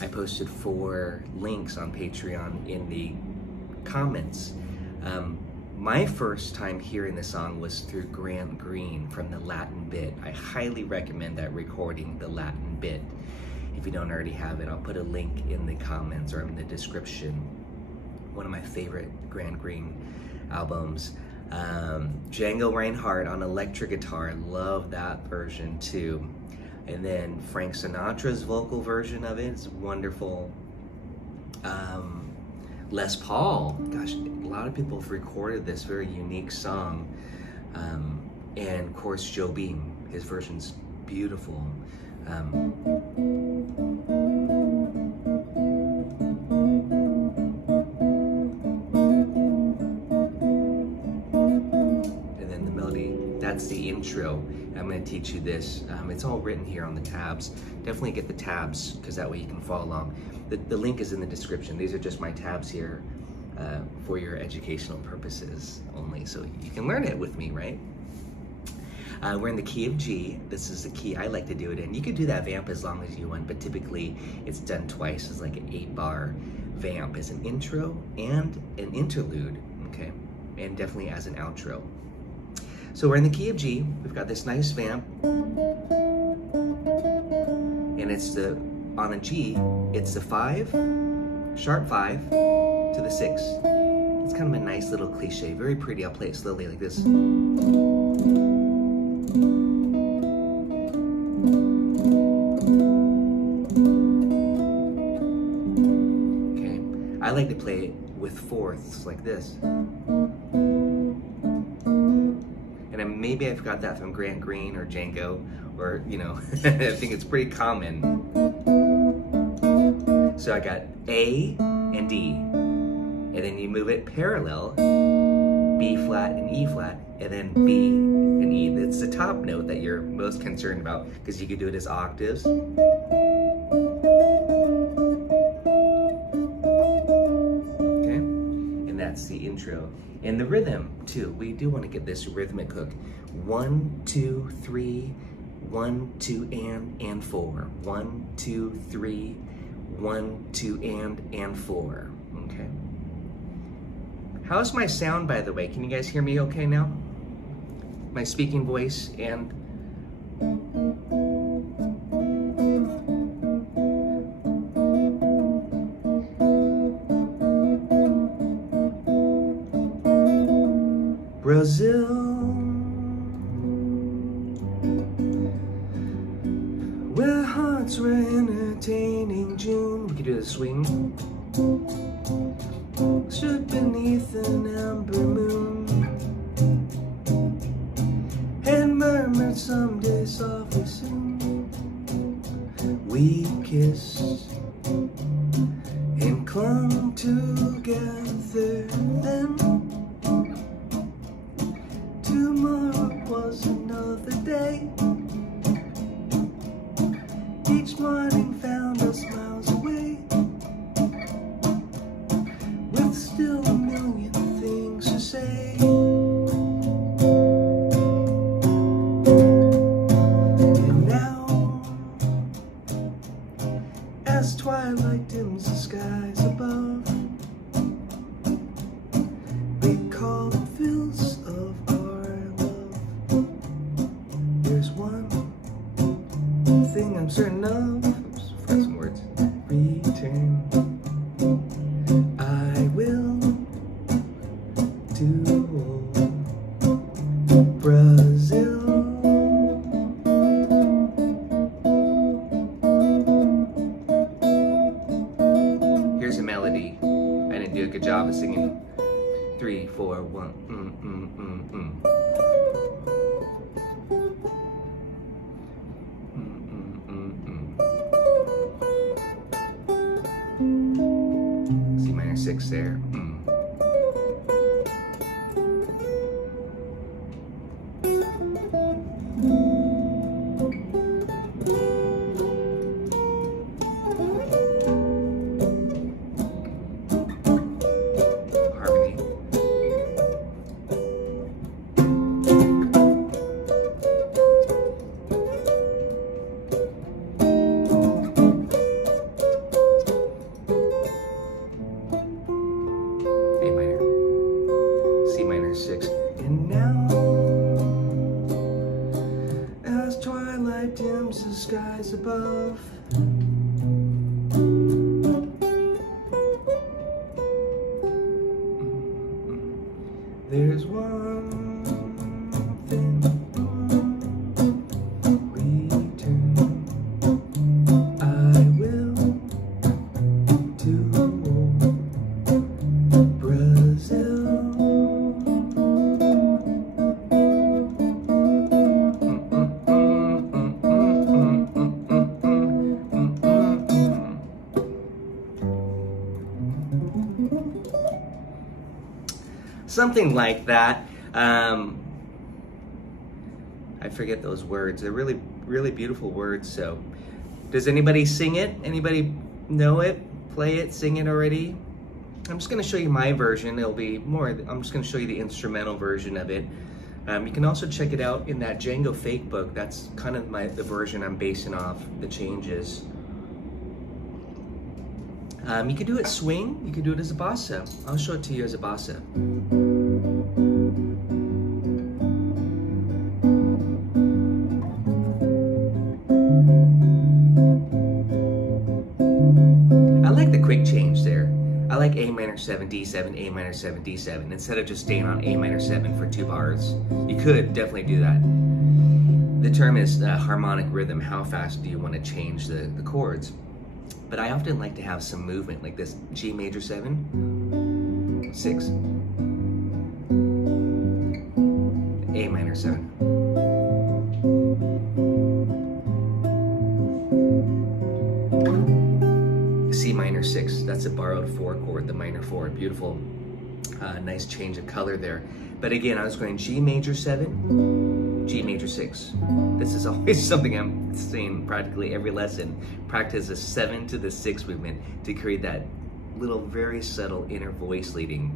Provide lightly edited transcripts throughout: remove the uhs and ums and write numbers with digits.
I posted 4 links on Patreon in the comments. My first time hearing the song was through Grant Green from the Latin Bit. I highly recommend that recording, the Latin Bit. If you don't already have it, I'll put a link in the comments or in the description. One of my favorite Grant Green albums. Django Reinhardt on electric guitar, I love that version too. And then Frank Sinatra's vocal version of it is wonderful. Les Paul, gosh, a lot of people have recorded this very unique song. And of course, Joe Beam, his version's beautiful. And then the melody, that's the intro. I'm going to teach you this. It's all written here on the tabs. Definitely get the tabs, because that way you can follow along. The link is in the description. These are just my tabs here for your educational purposes only, so you can learn it with me, right? We're in the key of G. This is the key I like to do it in. You could do that vamp as long as you want, but typically it's done twice as like an 8-bar vamp as an intro and an interlude, okay? And definitely as an outro. So we're in the key of G. We've got this nice vamp. And it's on a G, it's the 5, sharp 5 to the 6. It's kind of a nice little cliche, very pretty. I'll play it slowly like this. Okay, I like to play it with 4ths like this. And then maybe I've got that from Grant Green or Django, or, you know, I think it's pretty common. So I got A and D, and then you move it parallel, B flat and E flat, and then B and E. It's the top note that you're most concerned about, because you could do it as octaves. Okay, and that's the intro. And the rhythm too, we do want to get this rhythmic hook. 1, 2, 3, 1, 2, and 4. 1, 2, 3, 1, 2, and 4. Okay. How's my sound, by the way? Can you guys hear me okay now? My speaking voice and... Brazil, where hearts were entertaining June. We could do the swing. Stood beneath an amber moon and murmured someday softly soon. We kissed and clung together then. Tomorrow was another day. Each morning found us miles away, with still a million things to say. And now, as twilight dims the skies above, we call the fields of our love. There's one thing I'm certain of. Forgot some words. Return. I will to old Brazil. Here's a melody. I didn't do a good job of singing. 3, 4, 1. C minor 6 there. Harmony. something like that. I forget those words. They're really, really beautiful words. So does anybody sing it? Anybody know it? Play it, sing it already? I'm just gonna show you my version. It'll be more, I'm just gonna show you the instrumental version of it. You can also check it out in that Django Fake book. That's kind of the version I'm basing off the changes. You could do it swing, you could do it as a bossa. I'll show it to you as a bossa. I like the quick change there. I like A minor 7, D7, A minor 7, D7, instead of just staying on A minor 7 for 2 bars. You could definitely do that. The term is harmonic rhythm. How fast do you want to change the chords? But I often like to have some movement like this. G major 7, 6, A minor 7. C minor 6, that's a borrowed 4 chord, the minor 4, beautiful, nice change of color there. But again, I was going G major 7, G major 6. This is always something I'm saying practically every lesson. Practice a 7 to the 6 movement to create that little very subtle inner voice leading.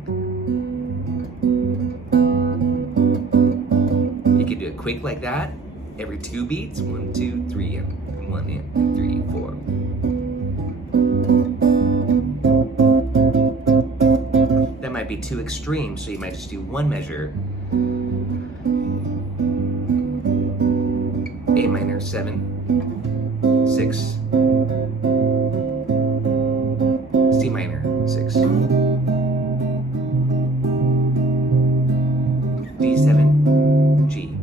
You can do it quick like that, every 2 beats, 1, 2, 3, and 1, and 3, 4. That might be too extreme, so you might just do 1 measure. A minor 7, 6, C minor 6, D7, G.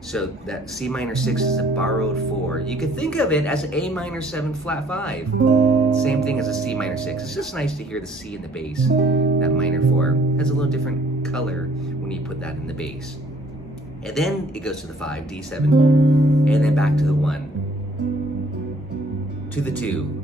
So that C minor 6 is a borrowed 4. You could think of it as A minor 7 flat 5. Same thing as a C minor 6. It's just nice to hear the C in the bass. That minor 4 has a little different color when you put that in the bass. And then it goes to the 5, D7, and then back to the 1, to the 2,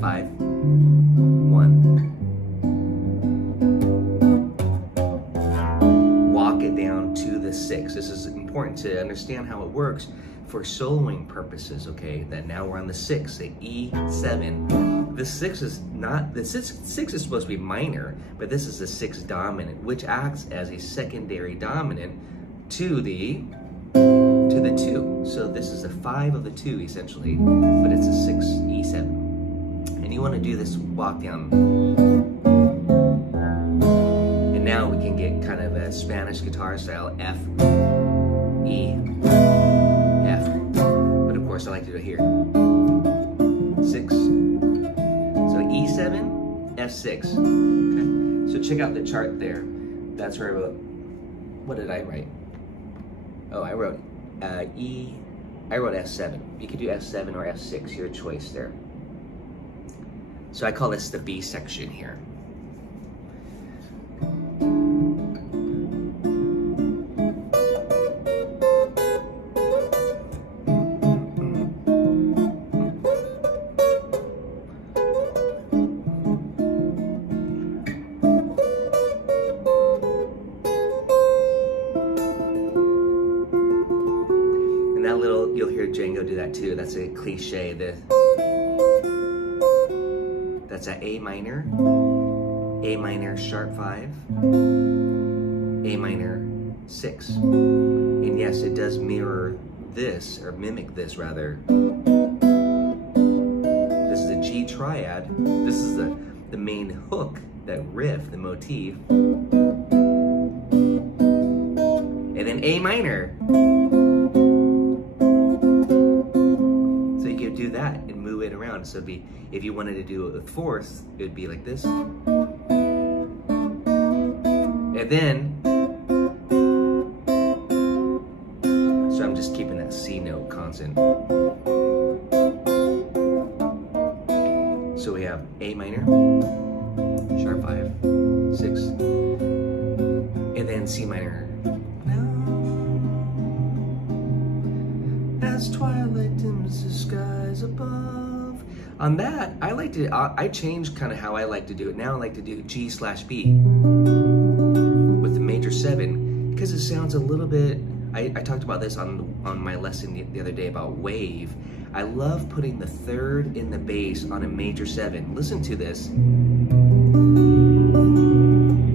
5, 1. Walk it down to the 6. This is important to understand how it works for soloing purposes, okay? That now we're on the 6, the E7. The 6 is not, the 6 is supposed to be minor, but this is the 6 dominant, which acts as a secondary dominant to the 2. So this is a 5 of the 2 essentially, but it's a 6 E7. And you want to do this walk down. And now we can get kind of a Spanish guitar style F, E, F. But of course I like to do it here. 6. So E7, F6. Okay. So check out the chart there. That's where I wrote, what did I write? Oh, I wrote I wrote F7. You could do F7 or F6, your choice there. So I call this the B section here. You'll hear Django do that too. That's a cliche. That's a A minor sharp 5, A minor 6. And yes, it does mirror this, or mimic this rather. This is a G triad. This is the main hook, that riff, the motif. And then A minor. Do that and move it around. So it'd be, if you wanted to do it with fourths, it would be like this. And then, so I'm just keeping that C note constant. So we have A minor, sharp 5, 6, and then C minor. As twilight dims the skies above. On that, I changed kind of how I like to do it. Now I like to do G/B. 7 because it sounds a little bit, I talked about this on my lesson the other day about wave. I love putting the 3rd in the bass on a major 7. Listen to this.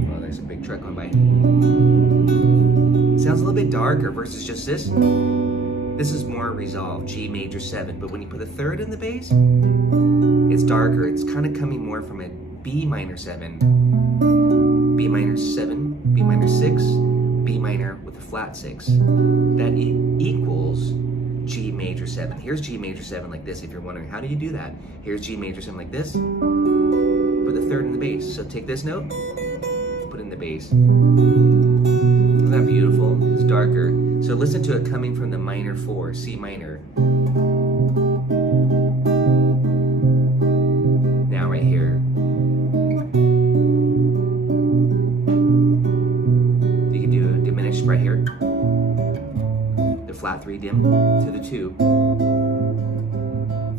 Oh, there's a big truck going by. Sounds a little bit darker versus just this. This is more resolved, G major 7, but when you put a 3rd in the bass, it's darker. It's kind of coming more from a B minor 7, B minor 7, B minor 6, B minor with a flat 6. That equals G major 7. Here's G major 7 like this if you're wondering, how do you do that? Here's G major 7 like this, put the 3rd in the bass. So take this note, put it in the bass. Isn't that beautiful? It's darker. So listen to it coming from the minor 4, C minor. Now right here. You can do a diminished right here. The flat 3 dim to the 2,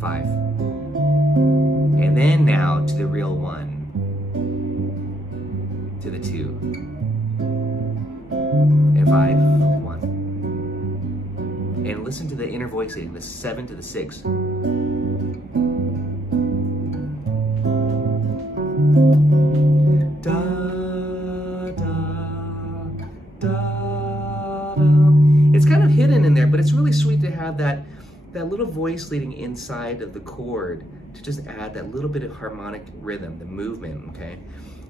5. And then now to the real 1, to the 2, and 5, 1. And listen to the inner voicing, the 7 to the 6. Da, da, da, da. It's kind of hidden in there, but it's really sweet to have that little voice leading inside of the chord to just add that little bit of harmonic rhythm, the movement, okay?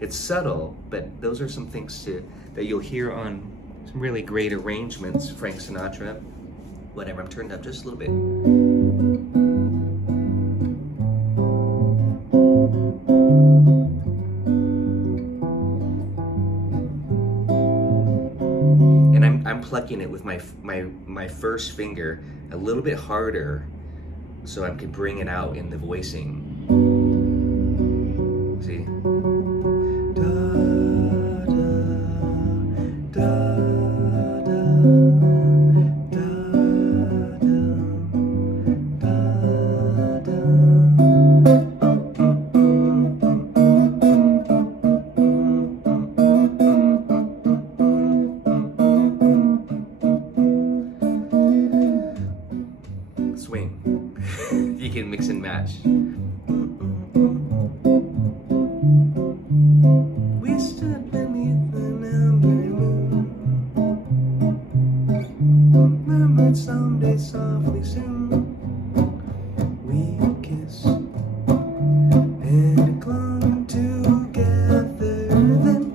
It's subtle, but those are some things that you'll hear on some really great arrangements, Frank Sinatra, whatever. I'm turned up just a little bit. And I'm plucking it with my first finger a little bit harder so I can bring it out in the voicing. See? Da, da, da, da, da, da, da, swing. You can mix and match. We stood beneath the ember moon, murmured someday softly soon we'd kiss, and clung together then.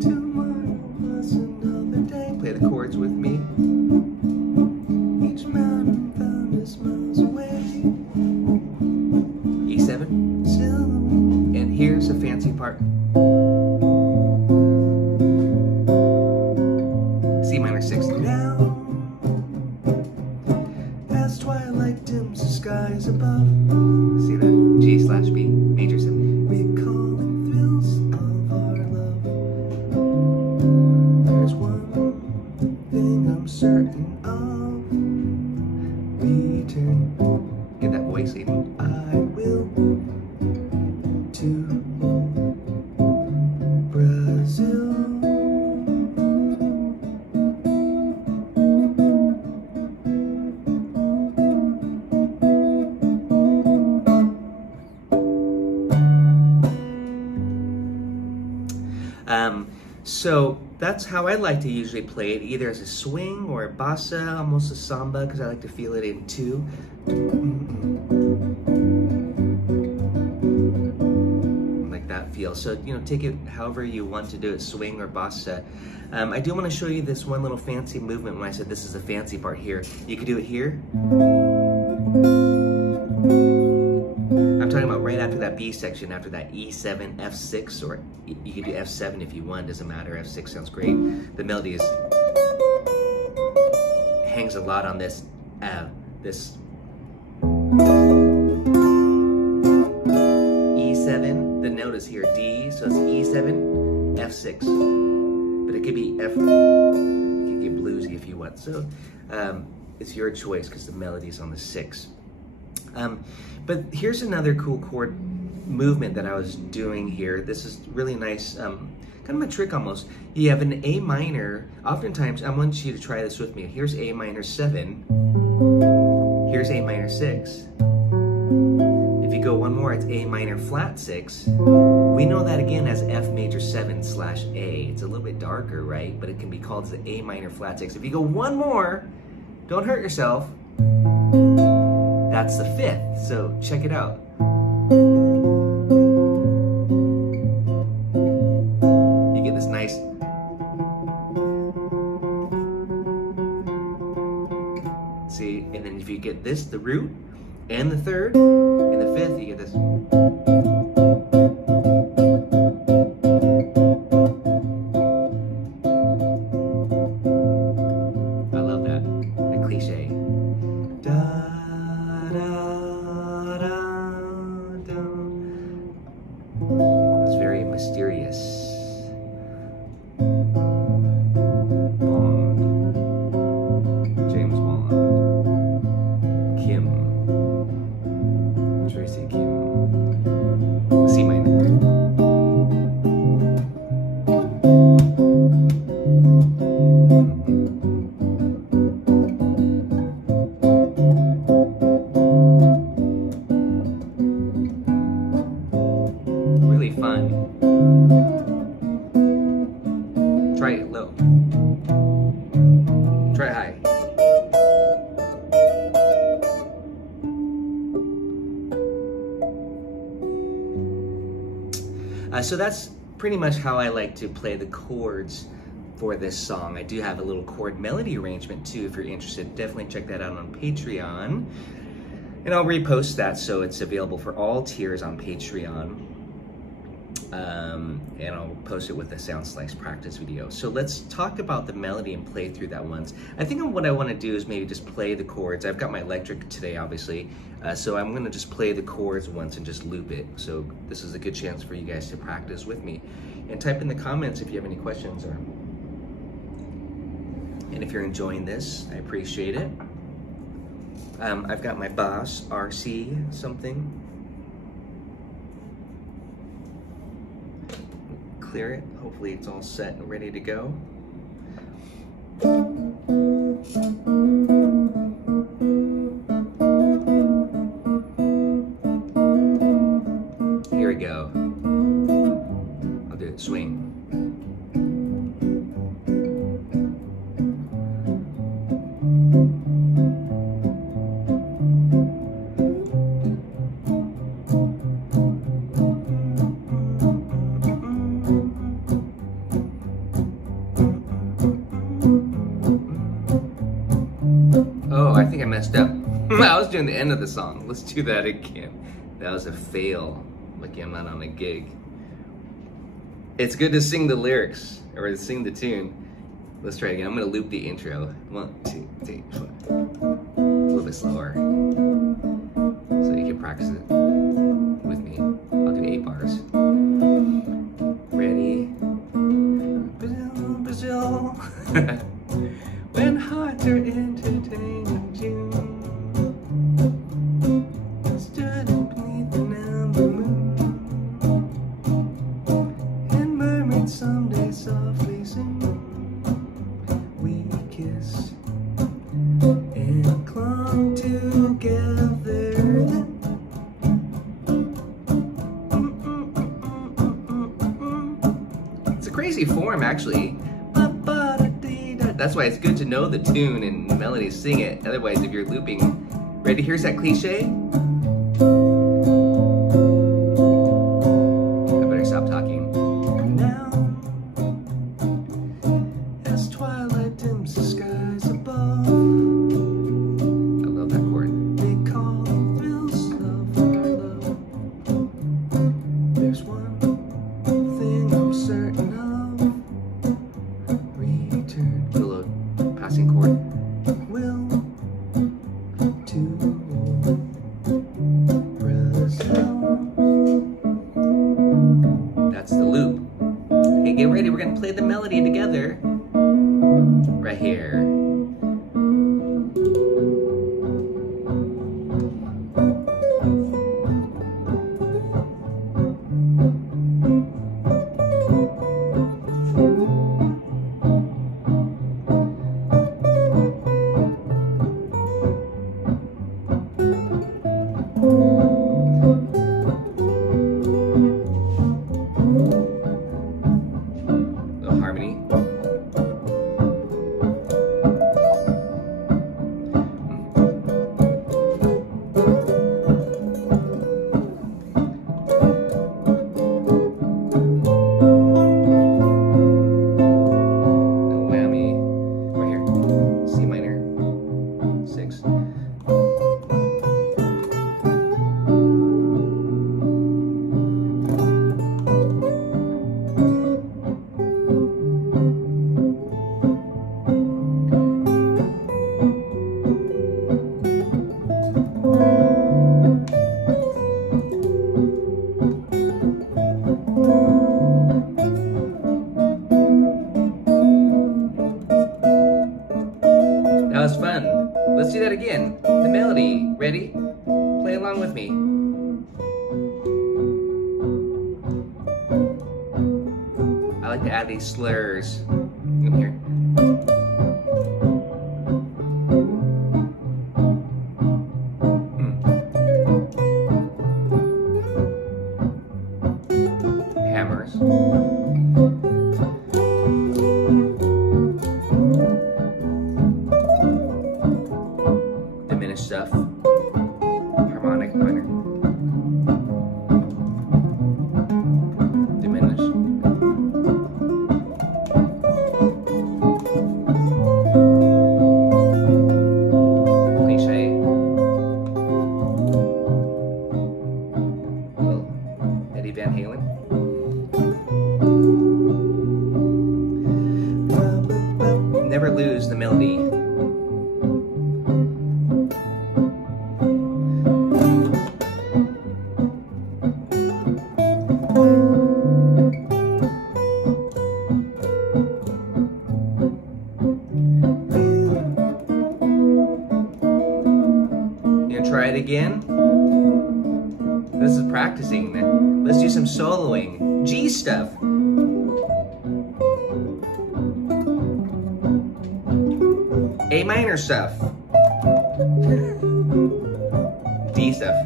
Tomorrow was another day. Play the chords with me. Each mountain found us miles away. E7, and here's a fancy part. C minor 6. Now, as twilight dims the skies above. See that? G/B, major 7. Recalling thrills of our love. There's one thing I'm certain of. Return. Get that voice in. I will to Brazil. So that's how I like to usually play it, either as a swing or a bossa, almost a samba, because I like to feel it in 2. Like that feel. So, you know, take it however you want to do it, swing or bossa. I do want to show you this one little fancy movement when I said this is the fancy part here. You could do it here. I'm talking about right after that B section, after that E7, F6, or you can do F7 if you want, doesn't matter, F6 sounds great. The melody hangs a lot on this, this E7, the note is here, D, so it's E7, F6, but it could be F, you can get bluesy if you want, so it's your choice because the melody is on the 6. But here's another cool chord movement that I was doing here. This is really nice kind of a trick almost. You have an A minor. Oftentimes, I want you to try this with me. Here's A minor 7. Here's A minor 6. If you go one more, it's A minor flat 6. We know that again as F major 7 / A. It's a little bit darker, right? But it can be called the A minor flat 6. If you go one more, don't hurt yourself. That's the 5th. So check it out. You get this nice. See, and then if you get this, the root, and the 3rd, and the 5th, you get this. I love that. The cliche. Da, da, da, da. It's very mysterious. Bond. James Bond. Kim. Tracy Kim. C minor. Really fun. Try it low. Try it high. So that's pretty much how I like to play the chords for this song. I do have a little chord melody arrangement too. If you're interested, definitely check that out on Patreon. And I'll repost that so it's available for all tiers on Patreon. And I'll post it with a sound slice practice video. So let's talk about the melody and play through that once. I think what I want to do is maybe just play the chords. I've got my electric today, obviously. So I'm going to just play the chords once and just loop it. So this is a good chance for you guys to practice with me. And type in the comments if you have any questions. And if you're enjoying this, I appreciate it. I've got my Boss RC something. Clear it. Hopefully it's all set and ready to go. Here we go. I'll do it. Swing. Oh, I think I messed up. I was doing the end of the song. Let's do that again. That was a fail. Like I'm not on a gig. It's good to sing the lyrics or to sing the tune. Let's try again. I'm gonna loop the intro. 1, 2, 3, 4. A little bit slower. So you can practice it with me. I'll do 8 bars. Ready? Brazil, Brazil. When hearts are entertaining June, stood beneath the number moon, and murmured someday softly soon. We kissed and clung together then. It's a crazy form, actually. That's why it's good to know the tune and the melody, sing it. Otherwise, if you're looping, ready? Here's that cliche. I better stop talking. Now, as twilight dims the skies above, I love that chord. They call bills of our love. There's one thing I'm certain of. Return. Passing chord. Will to along with me. I like to add these slurs in here. Hammers. Diminished stuff. Harmonic minor. Diminished. Cliche. Little Eddie Van Halen. Never lose the melody. You gonna try it again? This is practicing. Let's do some soloing. G stuff. A minor stuff. D stuff.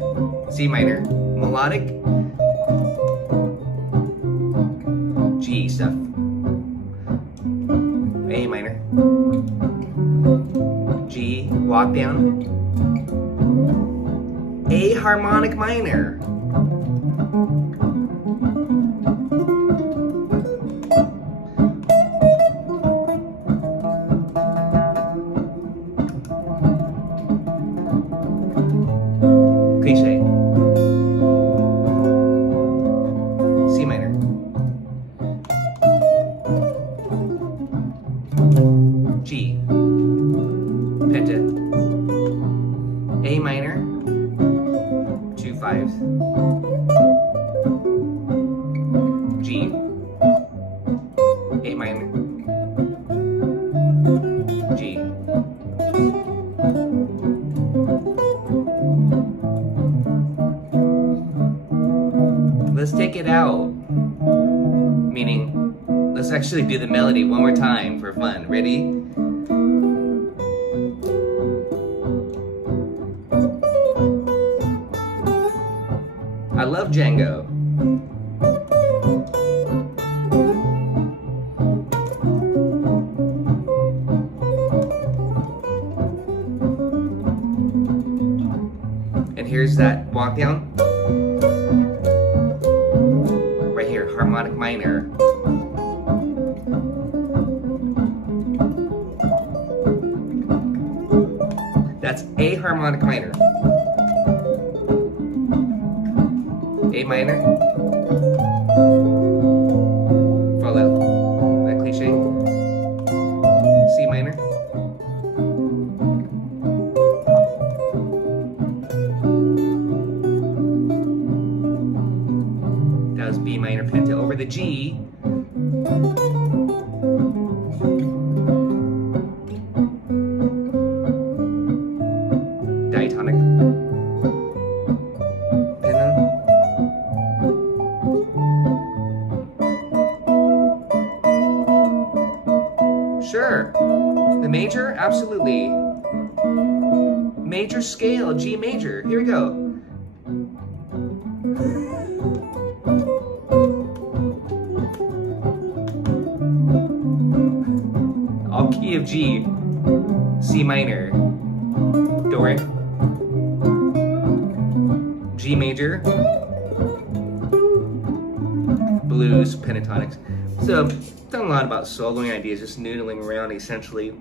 C minor. Melodic. G stuff. A minor. G. Walk down. A harmonic minor. Cliche. C minor. G. Penta. A minor. 2 5s. G. A minor. G. Let's take it out. Meaning, let's actually do the melody one more time for fun. Ready? I love Django. And here's that walk down. Right here, harmonic minor. That's A harmonic minor. A minor. Follow that cliche. C minor. That was B minor penta over the G. Diatonic. Sure. The major? Absolutely. Major scale, G major. Here we go. All key of G. C minor. Doric. G major. Blues, pentatonics. So, done a lot about soloing ideas, just noodling around essentially.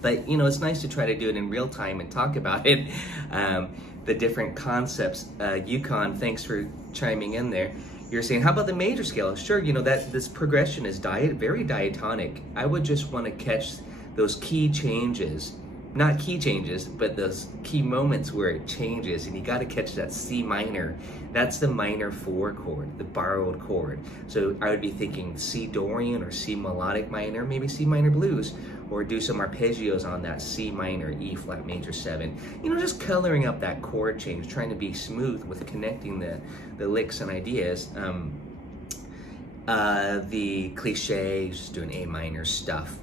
But, you know, it's nice to try to do it in real time and talk about it. The different concepts. Yukon, thanks for chiming in there. You're saying, how about the major scale? Sure, you know, that this progression is very diatonic. I would just want to catch those key changes not key changes, but those key moments where it changes, and you got to catch that C minor. That's the minor 4 chord, the borrowed chord. So I would be thinking C Dorian or C melodic minor, maybe C minor blues, or do some arpeggios on that C minor, E flat major 7. You know, just coloring up that chord change, trying to be smooth with connecting the licks and ideas. The cliche, just doing A minor stuff.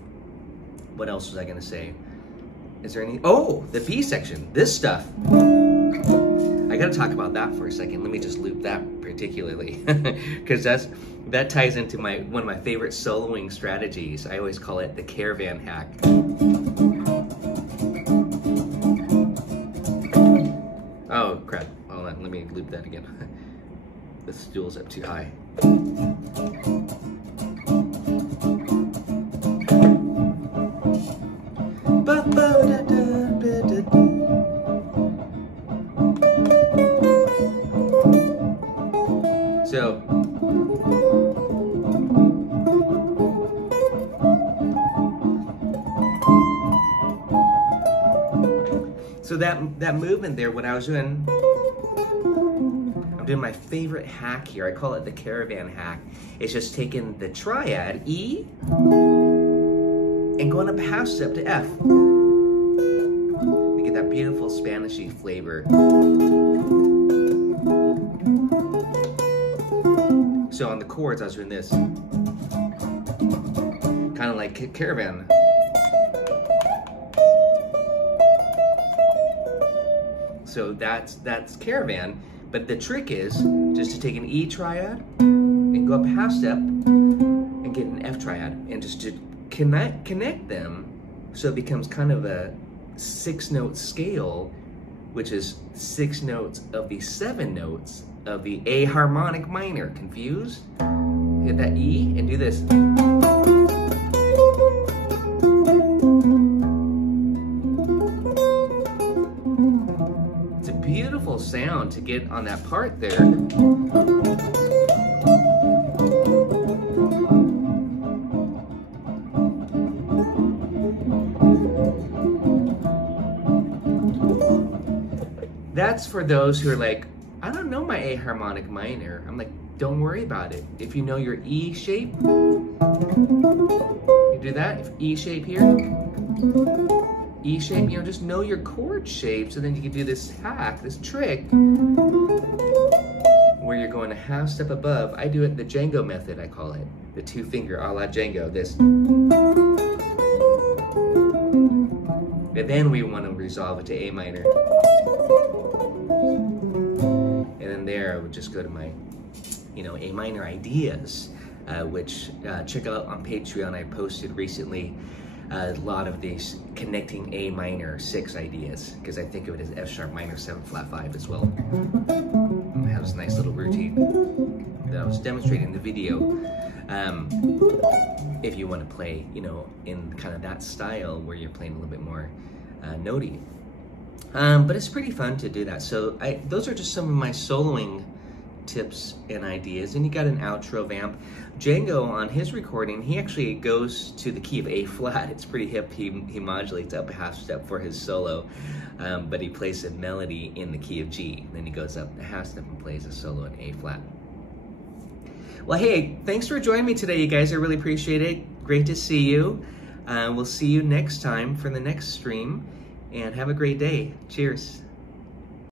What else was I gonna say? Is there any, oh, the B section, this stuff. I gotta talk about that for a second. Let me just loop that particularly, because that ties into one of my favorite soloing strategies. I always call it the caravan hack. Oh crap, hold on, let me loop that again. The stool's up too high. So that movement there, what I was doing, I'm doing my favorite hack here. I call it the caravan hack. It's just taking the triad, E, and going up a half step to F. You get that beautiful Spanishy flavor. So on the chords, I was doing this. Kind of like caravan. So that's caravan, but the trick is just to take an E triad and go up a half step and get an F triad, and just to connect them so it becomes kind of a 6-note scale, which is 6 notes of the 7 notes of the A harmonic minor. Confused? Hit that E and do this. Beautiful sound to get on that part there. That's for those who are like, I don't know my A harmonic minor. I'm like, don't worry about it. If you know your E shape, you do that. If E shape here, E shape, you know, just know your chord shapes, and then you can do this hack, this trick, where you're going a half step above. I do it the Django method, I call it. The 2-finger a la Django, this. And then we want to resolve it to A minor. And then there, I would just go to my, you know, A minor ideas, which check out on Patreon. I posted recently a lot of these connecting A minor 6 ideas, because I think of it as F sharp minor 7 flat 5 as well. I have this nice little routine that I was demonstrating in the video. If you want to play, you know, in kind of that style where you're playing a little bit more notey. But it's pretty fun to do that. So those are just some of my soloing tips and ideas. And you got an outro vamp. Django, on his recording, he actually goes to the key of A flat. It's pretty hip. He modulates up a half step for his solo, but he plays a melody in the key of G. Then he goes up a half step and plays a solo in A flat. Well, hey, thanks for joining me today, you guys. I really appreciate it. Great to see you. We'll see you next time for the next stream, and have a great day. Cheers.